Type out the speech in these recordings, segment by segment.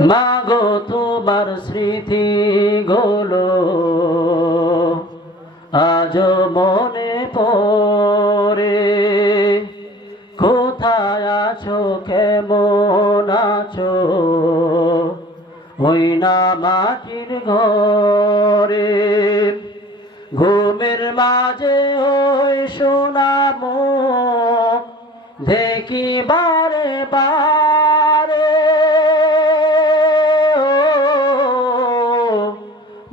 মাগো তোমার স্মৃতি গোলো আজ মনে পড়ে। কোথায় আছো, কেমন আছো? ওই না মাটির ঘরে। ঘুমের মাঝে ওই শোনামো দেখি বারে বারে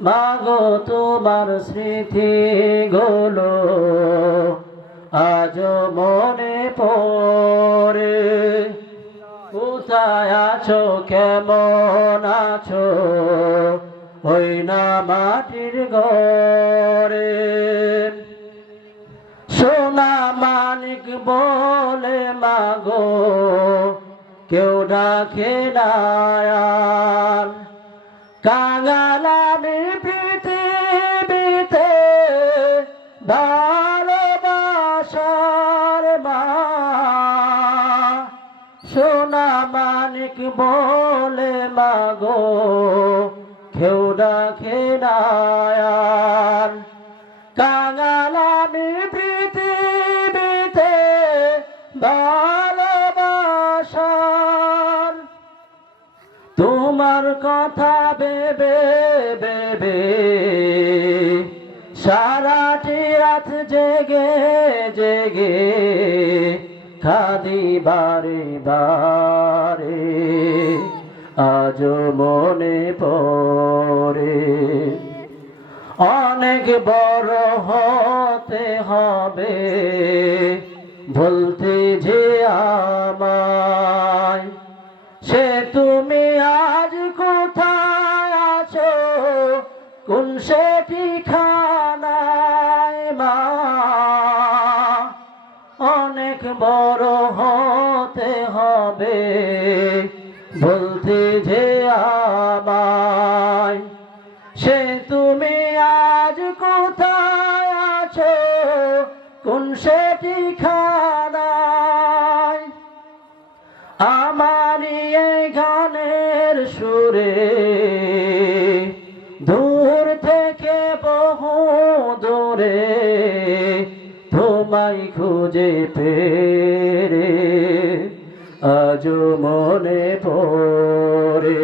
মাগো তোমার স্মৃতি গুলো আজ মনে পড়ে। কোথায় আছো, কেমন আছো? ওই না মাটির ঘরে। সোনা মানিক বলে মাগো, কেউ ডাকে নায়াল কাঙালামি পৃথিবীতে ভালোবাসার মা। সোনা মানিক বলে মাগো কেউ ডাকে নায়াল কাঙালামি পৃথিবীতে ভালোবাসার তোমার কথা বেবে বেবে সারাটি রাত জেগে জেগে খাদি বারে বারে আজ মনে পড়ে। অনেক বড় হতে হবে বলতে যে আমায় আজ কোথায় আছো? কোন সে মা? অনেক বড় হতে হবে বলতে যে সে তুমি আজ কোথায় আছো? কোন সে ঠিকানায় গানের সুরে। দূর থেকে বহু দূরে তোমায় খুঁজে পেরে আজ মনে পড়ে।